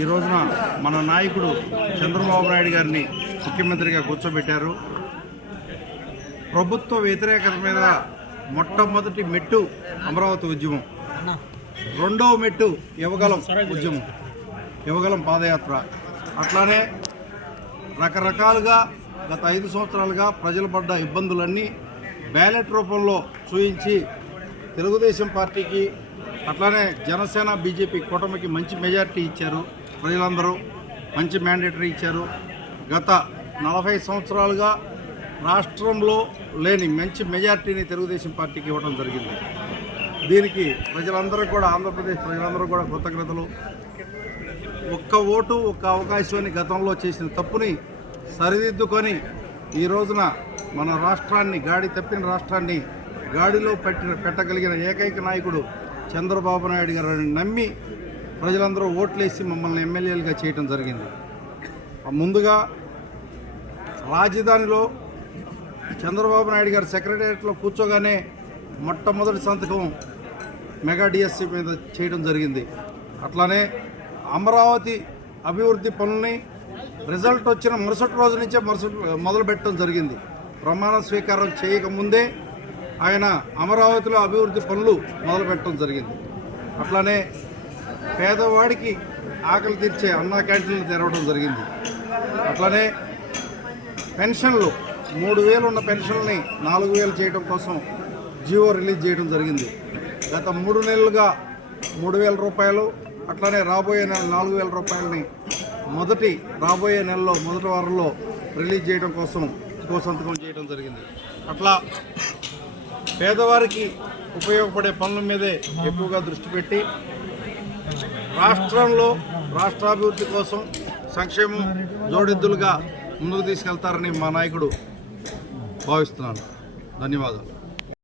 ఈ రోజున మన నాయకుడు చంద్రబాబు నాయుడు గారిని ముఖ్యమంత్రిగా కూర్చోబెట్టారు. ప్రభుత్వ వ్యతిరేకత మీద మొట్టమొదటి మెట్టు అమరావతి ఉద్యమం. రెండవ మెట్టు యువగలం ఉద్యమం. యువగలం పాదయాత్ర. అట్లానే రకరకాలుగా గత ఐదు సంవత్సరాలుగా ప్రజలు పడ్డ ఇబ్బందులన్నీ బ్యాలెట్ రూపంలో చూయించి తెలుగుదేశం పార్టీకి అట్లానే జనసేన బీజేపీ కూటమికి మంచి మెజారిటీ ఇచ్చారు ప్రజలందరూ మంచి మ్యాండేటరీ ఇచ్చారు. గత నలభై సంవత్సరాలుగా రాష్ట్రంలో లేని మంచి మెజారిటీని తెలుగుదేశం పార్టీకి ఇవ్వడం జరిగింది. దీనికి ప్రజలందరూ కూడా ఆంధ్రప్రదేశ్ ప్రజలందరూ కూడా కృతజ్ఞతలు. ఒక్క ఓటు ఒక్క అవకాశం అని గతంలో చేసిన తప్పుని సరిదిద్దుకొని ఈ రోజున మన రాష్ట్రాన్ని గాడి తప్పిన రాష్ట్రాన్ని గాడిలో పెట్టిన పెట్టగలిగిన ఏకైక నాయకుడు చంద్రబాబు నాయుడు గారిని నమ్మి ప్రజలందరూ ఓట్లేసి మమ్మల్ని ఎమ్మెల్యేలుగా చేయటం జరిగింది. ముందుగా రాజధానిలో చంద్రబాబు నాయుడు గారు సెక్రటేరియట్లో కూర్చోగానే మొట్టమొదటి సంతకం మెగా డిఎస్సి మీద చేయడం జరిగింది. అట్లానే అమరావతి అభివృద్ధి పనుల్ని రిజల్ట్ వచ్చిన మరుసటి రోజు నుంచే మరుసటి మొదలుపెట్టడం జరిగింది. ప్రమాణ స్వీకారం చేయకముందే ఆయన అమరావతిలో అభివృద్ధి పనులు మొదలుపెట్టడం జరిగింది. అట్లానే పేదవాడికి ఆకలి తీర్చే అన్నా క్యాంటీన్లు తెరవడం జరిగింది. అట్లానే పెన్షన్లు మూడు వేలు ఉన్న పెన్షన్ని నాలుగు వేలు చేయడం కోసం జియో రిలీజ్ చేయడం జరిగింది. గత మూడు నెలలుగా మూడు వేల రూపాయలు అట్లానే రాబోయే నెల నాలుగు వేల రూపాయలని మొదటి రాబోయే నెలలో మొదటి వారంలో రిలీజ్ చేయడం కోసం ఇంకో సంతకం చేయడం జరిగింది. అట్లా పేదవారికి ఉపయోగపడే పనుల మీదే ఎక్కువగా దృష్టి పెట్టి రాష్ట్రంలో రాష్ట్రాభివృద్ధి కోసం సంక్షేమం జోడెద్దులుగా ముందుకు తీసుకెళ్తారని మా నాయకుడు భావిస్తున్నాను ధన్యవాదాలు.